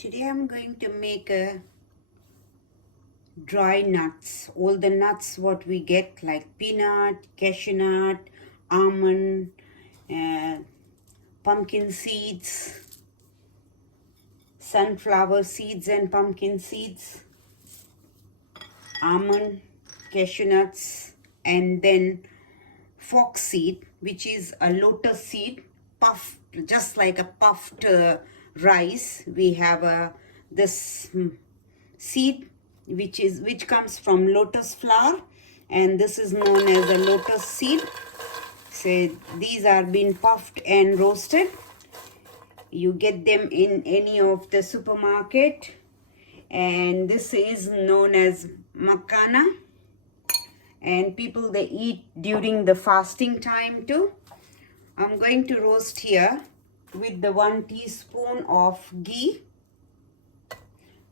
Today I'm going to make a dry nuts. All the nuts what we get like peanut, cashew nut, almond, uh, pumpkin seeds, sunflower seeds and pumpkin seeds, almond, cashew nuts, and then fox seed, which is a lotus seed, puffed, just like a puffed rice. We have this seed which comes from lotus flower, and this is known as a lotus seed. So these are being puffed and roasted. You get them in any of the supermarket, and this is known as Makhana, and people they eat during the fasting time too. I'm going to roast here with the 1 teaspoon of ghee,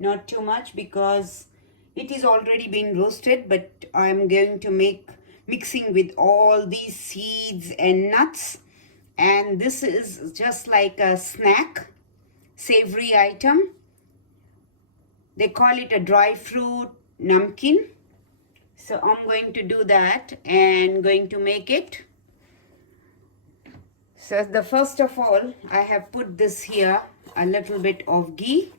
not too much because it is already been roasted, but I'm going to make mixing with all these seeds and nuts, and this is just like a snack savory item. They call it a dry fruit namkeen. So I'm going to do that and going to make it. So the first of all, I have put this here, a little bit of ghee.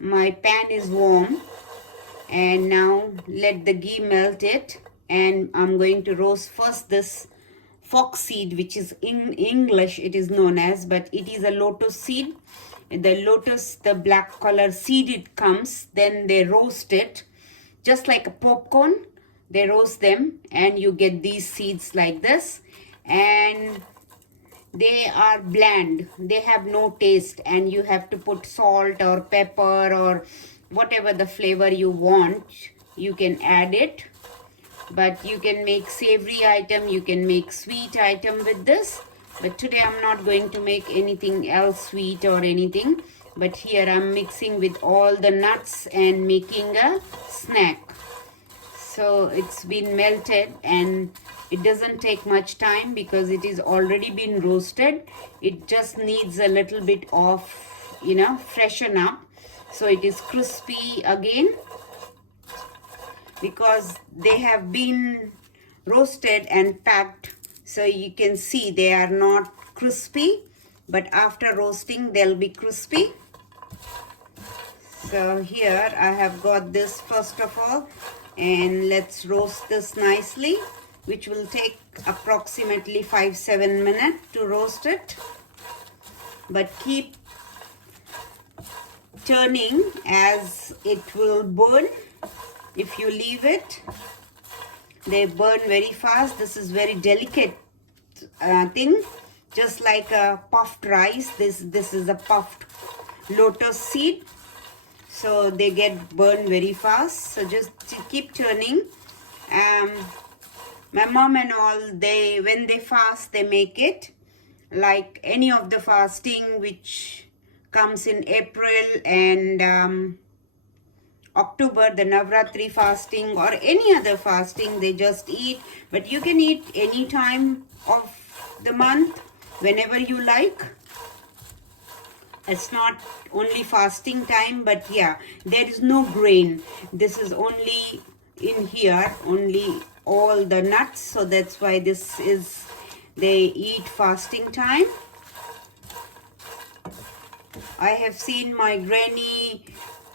My pan is warm, and now let the ghee melt it, and I'm going to roast first this fox seed, which is in English it is known as, but it is a lotus seed. The lotus, the black color seed it comes, then they roast it just like a popcorn. They roast them and you get these seeds like this, and they are bland, they have no taste, and you have to put salt or pepper or whatever the flavor you want. You can add it, but you can make savory item, you can make sweet item with this, but today I'm not going to make anything else sweet or anything. But here I'm mixing with all the nuts and making a snack. So it's been melted, and it doesn't take much time because it is already been roasted. It just needs a little bit of, freshen up, so it is crispy again, because they have been roasted and packed. So you can see they are not crispy, but after roasting they'll be crispy. So here I have got this first of all, and let's roast this nicely, which will take approximately 5-7 minutes to roast it. But keep turning as it will burn. If you leave it, they burn very fast. This is very delicate thing, just like a puffed rice. This is a puffed lotus seed, so they get burned very fast. So just keep turning. My mom and all, when they fast, they make it like any of the fasting which comes in April and October, the Navratri fasting or any other fasting, they just eat. But you can eat any time of the month, whenever you like. It's not only fasting time, but yeah, there is no grain. This is only in here, only all the nuts. So that's why this is, they eat fasting time. I have seen my granny,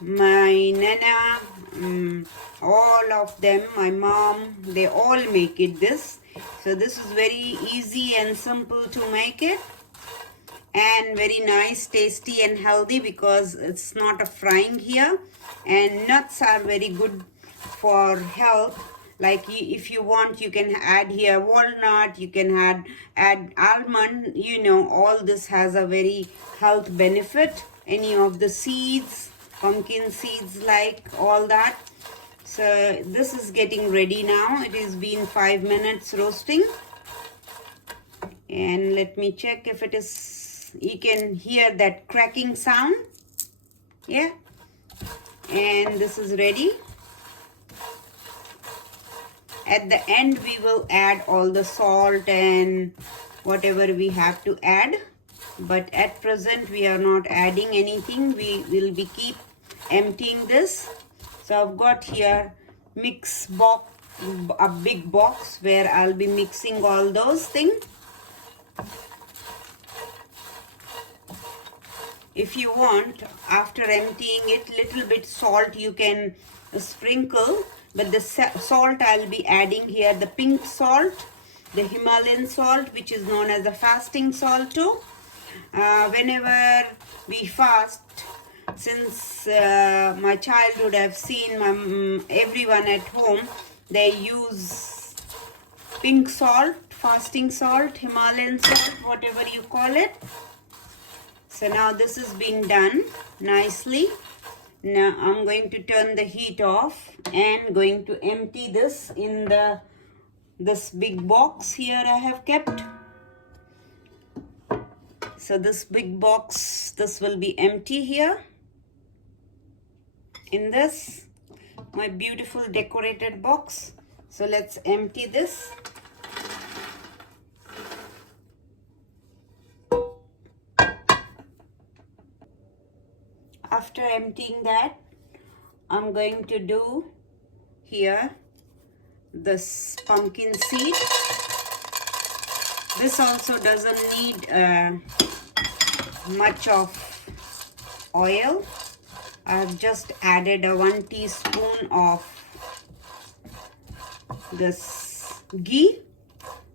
my nana, all of them, my mom, they all make it this. So this is very easy and simple to make it, and very nice, tasty and healthy, because it's not a frying here. And nuts are very good for health. Like if you want, you can add here walnut, you can add almond, all this has a very health benefit. Any of the seeds, pumpkin seeds, like all that. So this is getting ready now. It has been 5 minutes roasting, and let me check if it is, you can hear that cracking sound. Yeah, and this is ready. At the end we will add all the salt and whatever we have to add. but at present we are not adding anything. We will be keep emptying this. So I've got here mix box, a big box where I'll be mixing all those things. If you want, after emptying it, little bit salt you can sprinkle, but the salt I'll be adding here, the pink salt, the Himalayan salt, which is known as the fasting salt too. Whenever we fast, since my childhood, I've seen everyone at home, they use pink salt, fasting salt, Himalayan salt, whatever you call it. So now this is being done nicely. Now I'm going to turn the heat off and going to empty this in this big box here I have kept. So this big box, this will be empty here in this, my beautiful decorated box. So let's empty this. After emptying that, I'm going to do here this pumpkin seed. This also doesn't need much of oil. I've just added a 1 teaspoon of this ghee.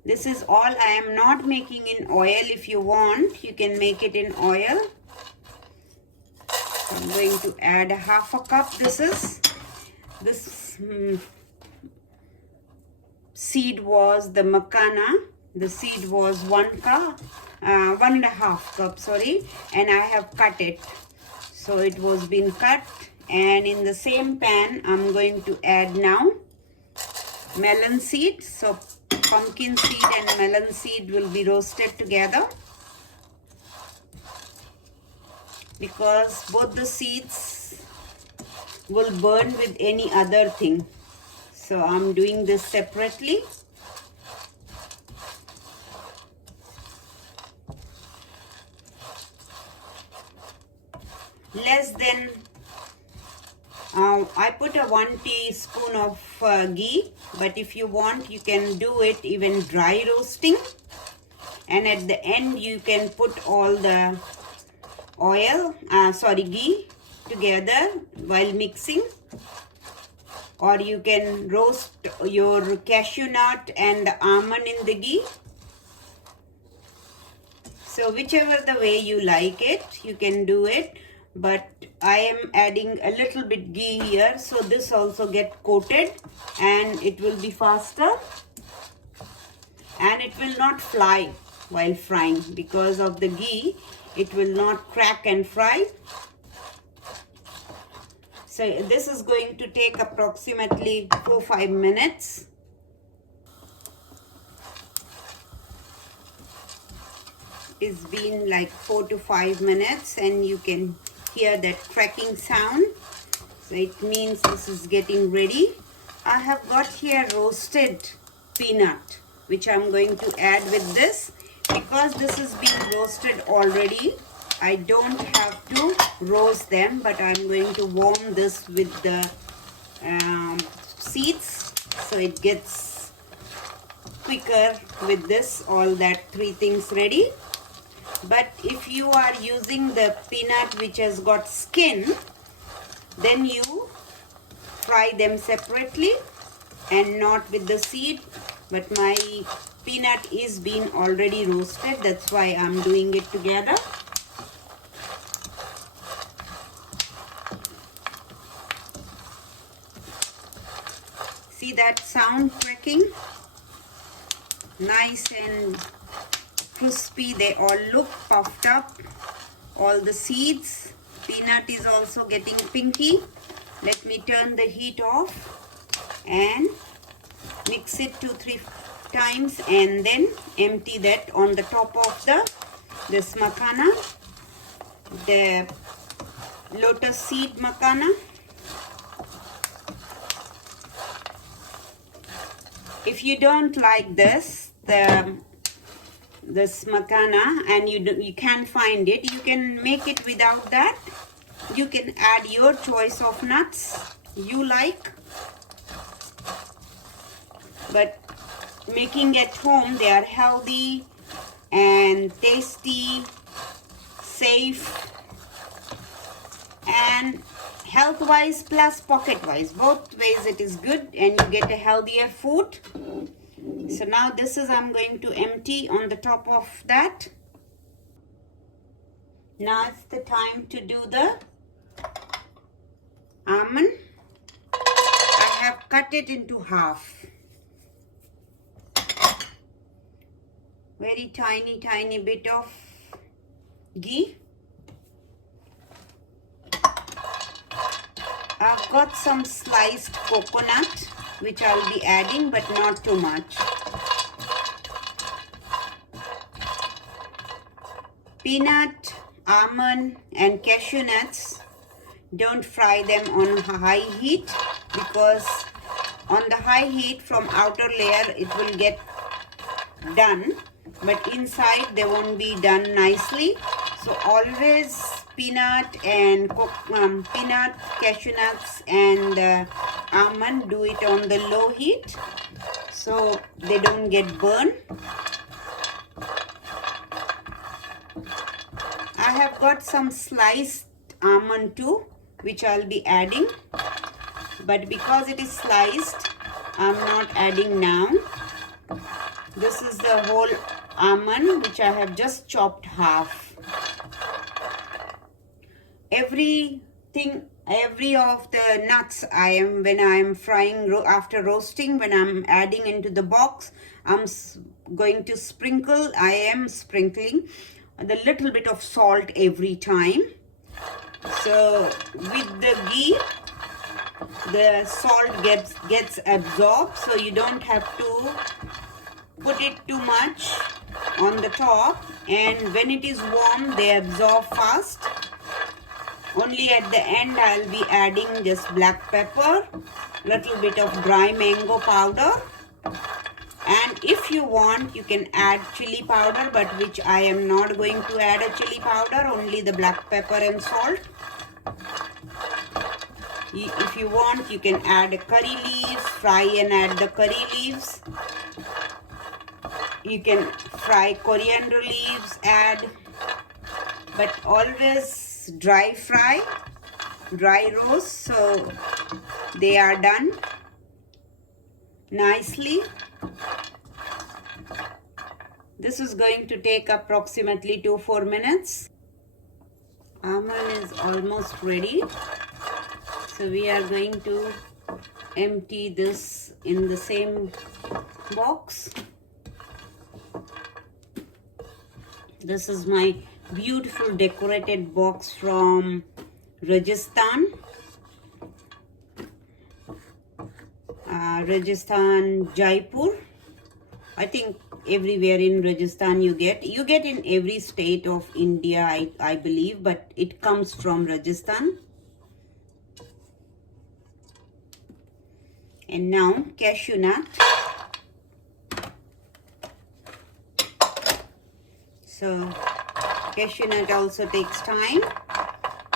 This is all. I am not making in oil. If you want, you can make it in oil. I'm going to add a half a cup. This seed was the Makhana. The seed was 1 cup, 1.5 cup, sorry, and I have cut it. So it was been cut, and in the same pan I'm going to add now melon seed. So pumpkin seed and melon seed will be roasted together, because both the seeds will burn with any other thing. So I'm doing this separately. Less than, I put a 1 teaspoon of ghee, but if you want, you can do it even dry roasting. And at the end, you can put all the ghee together while mixing. Or you can roast your cashew nut and the almond in the ghee. So whichever the way you like it, you can do it. But I am adding a little bit ghee here, so this also get coated and it will be faster. And it will not fly while frying. Because of the ghee, it will not crack and fry. So this is going to take approximately 4-5 minutes. It's been like 4 to 5 minutes, and you can hear that cracking sound. So it means this is getting ready. I have got here roasted peanut, which I'm going to add with this. Because this is being roasted already, I don't have to roast them, but I'm going to warm this with the seeds, so it gets quicker with this, all that 3 things ready. But if you are using the peanut which has got skin, then you fry them separately and not with the seed. But my peanut is being already roasted, that's why I'm doing it together. See that sound cracking? Nice and crispy, they all look puffed up. All the seeds, peanut is also getting pinky. Let me turn the heat off and mix it 2-3 times and then empty that on the top of this Makhana, the lotus seed Makhana. If you don't like this, the this makhana and you can't find it, you can make it without that. You can add your choice of nuts you like, but making at home, they are healthy and tasty, safe, and health wise plus pocket wise, both ways it is good, and you get a healthier food. So now this is, I'm going to empty on the top of that. Now it's the time to do the almond. I have cut it into half. Very tiny bit of ghee. I've got some sliced coconut which I'll be adding, but not too much. Peanut, almond and cashew nuts, don't fry them on high heat, because on the high heat from outer layer it will get done, but inside they won't be done nicely. So always peanut, cashew nuts and almond, do it on the low heat so they don't get burned. I have got some sliced almond too, which I'll be adding, but because it is sliced, I'm not adding now. This is the whole almond which I have just chopped half. Every of the nuts when I am frying, after roasting, when I'm adding into the box, I'm going to sprinkle. I am sprinkling the little bit of salt every time. So with the ghee, the salt gets absorbed, so you don't have to put it too much on the top, and when it is warm they absorb fast. Only at the end I'll be adding just black pepper, little bit of dry mango powder, and if you want you can add chili powder, but which I am not going to add a chili powder, only the black pepper and salt. If you want you can add curry leaves, fry and add the curry leaves. You can fry coriander leaves, add, but always dry fry, dry roast, so they are done nicely. This is going to take approximately 2-4 minutes. Almond is almost ready, so we are going to empty this in the same box. This is my beautiful decorated box from Rajasthan. Rajasthan, Jaipur. I think everywhere in Rajasthan you get in every state of India, I believe, but it comes from Rajasthan. And now cashew nut. So cashew nut also takes time.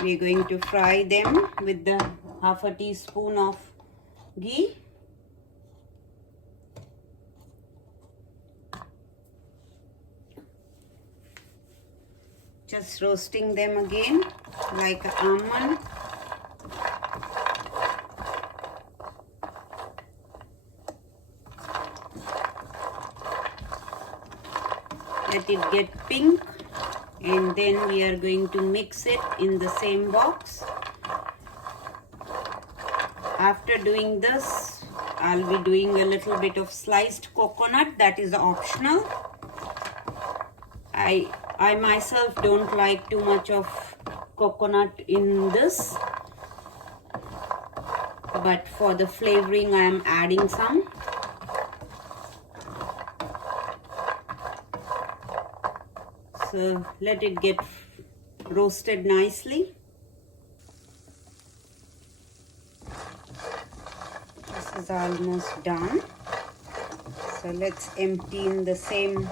We are going to fry them with the half a teaspoon of ghee. Just roasting them again like an almond. Let it get pink, and then we are going to mix it in the same box. After doing this, I'll be doing a little bit of sliced coconut. That is optional. I myself don't like too much of coconut in this, but for the flavoring I am adding some. So let it get roasted nicely. This is almost done. So let's empty in the same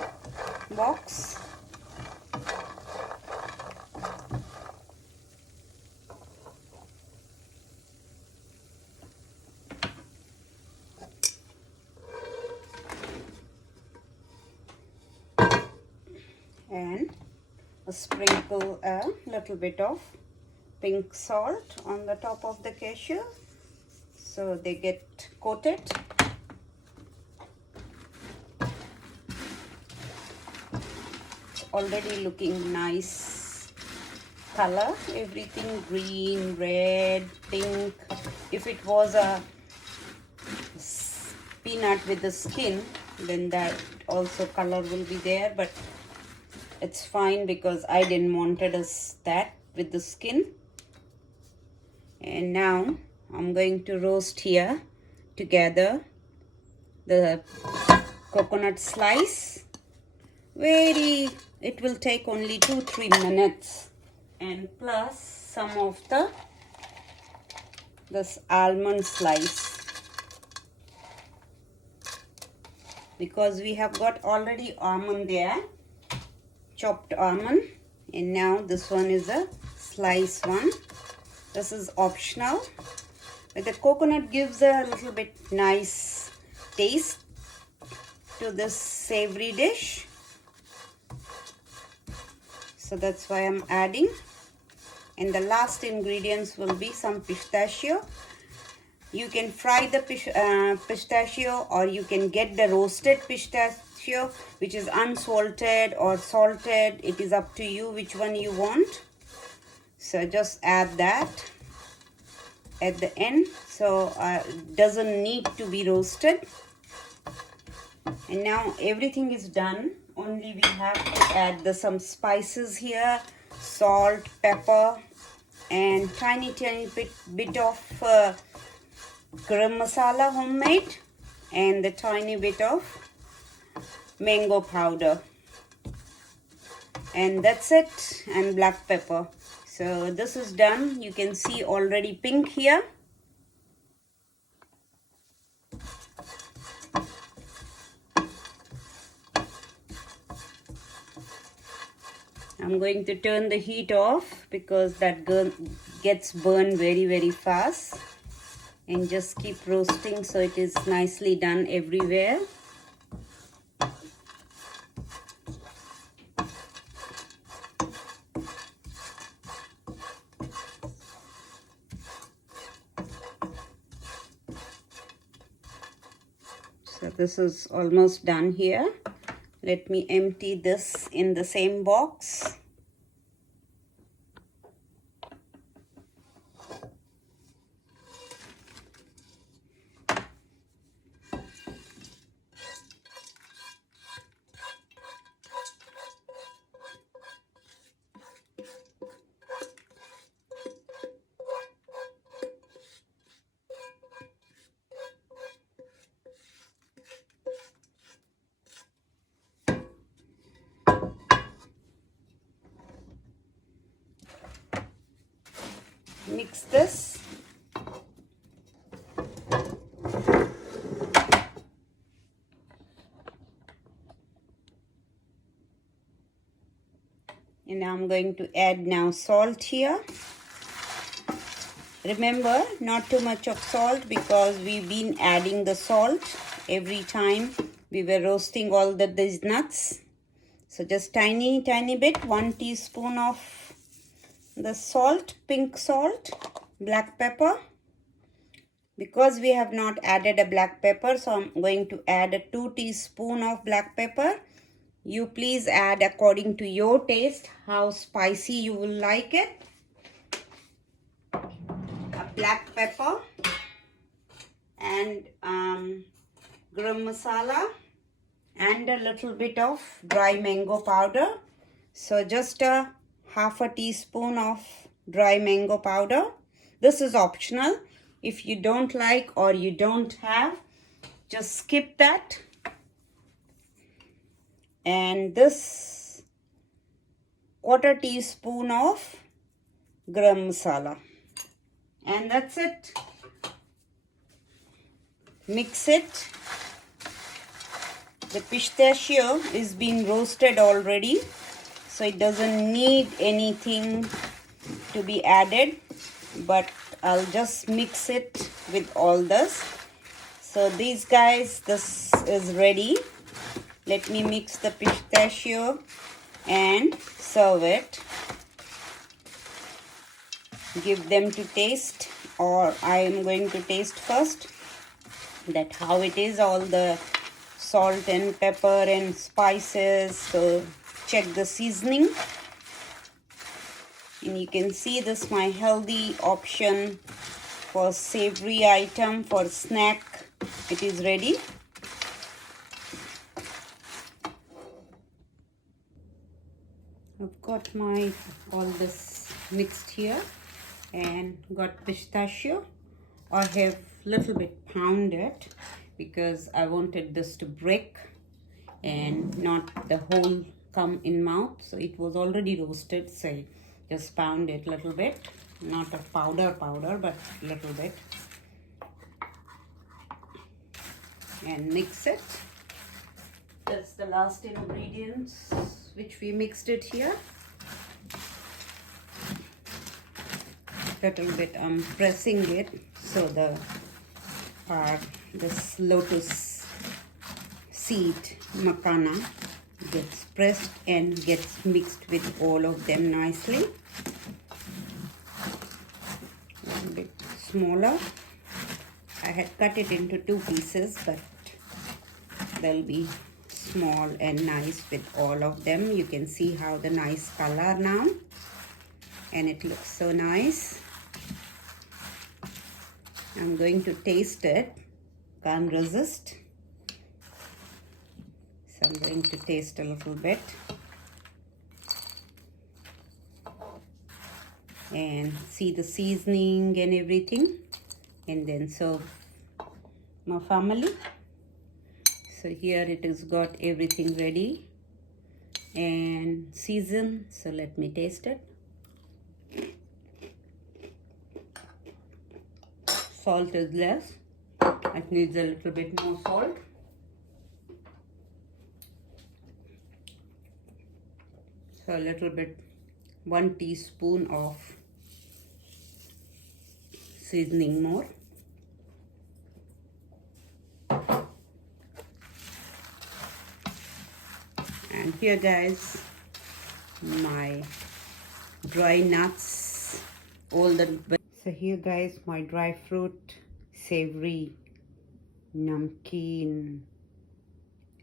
box. And sprinkle a little bit of pink salt on the top of the cashew so they get coated. It's already looking nice color, everything green, red, pink. If it was a peanut with the skin, then that also color will be there, but it's fine because I didn't wanted us that with the skin. And now I'm going to roast here together the coconut slice. It will take only 2-3 minutes, and plus some of this almond slice, because we have got already almond there, chopped almond, and now this one is a slice one. This is optional, but the coconut gives a little bit nice taste to this savory dish, so that's why I'm adding. And the last ingredients will be some pistachio. You can fry the pistachio, or you can get the roasted pistachio, which is unsalted or salted. It is up to you which one you want. So just add that at the end, so it doesn't need to be roasted. And now everything is done. Only we have to add some spices here, salt, pepper, and tiny bit of garam masala homemade, and the tiny bit of mango powder, and that's it, and black pepper. So this is done. You can see already pink here. I'm going to turn the heat off because that gets burned very fast, and just keep roasting so it is nicely done everywhere. So this is almost done here. Let me empty this in the same box. Mix this. And I'm going to add now salt here. Remember, not too much of salt, because we've been adding the salt every time we were roasting all these nuts. So just tiny bit, 1 teaspoon of the salt, pink salt, black pepper. Because we have not added a black pepper, so I'm going to add a 2 teaspoon of black pepper. You please add according to your taste, how spicy you will like it. A black pepper and garam masala and a little bit of dry mango powder. So just a half a teaspoon of dry mango powder. This is optional. If you don't like or you don't have, just skip that. And this 1/4 teaspoon of garam masala. And that's it. Mix it. The pistachio is being roasted already, so it doesn't need anything to be added, but I'll just mix it with all this. So these guys, this is ready. Let me mix the pistachio and serve it. Give them to taste, or I am going to taste first that how it is, all the salt and pepper and spices. So check the seasoning, and you can see this my healthy option for savory item for snack. It is ready. I've got my all this mixed here and got pistachio. I have little bit pounded because I wanted this to break and not the whole come in mouth. So it was already roasted, so just pound it little bit, not a powder but little bit, and mix it. That's the last ingredients which we mixed it here. Little bit I'm pressing it so this lotus seed makhana gets pressed and gets mixed with all of them nicely. A little bit smaller. I had cut it into 2 pieces, but they'll be small and nice with all of them. You can see how the nice color now, and it looks so nice. I'm going to taste it. Can't resist. So I'm going to taste a little bit and see the seasoning and everything, and then serve my family. So here it has got everything ready and seasoned. So let me taste it. Salt is less. It needs a little bit more salt. So a little bit, 1 teaspoon of seasoning more. And here guys, my dry nuts, all the. So here guys, my dry fruit savory namkeen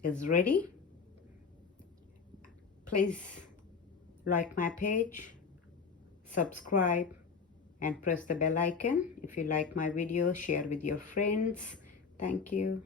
is ready. Please like my page, subscribe, and press the bell icon. If you like my video, share with your friends. Thank you.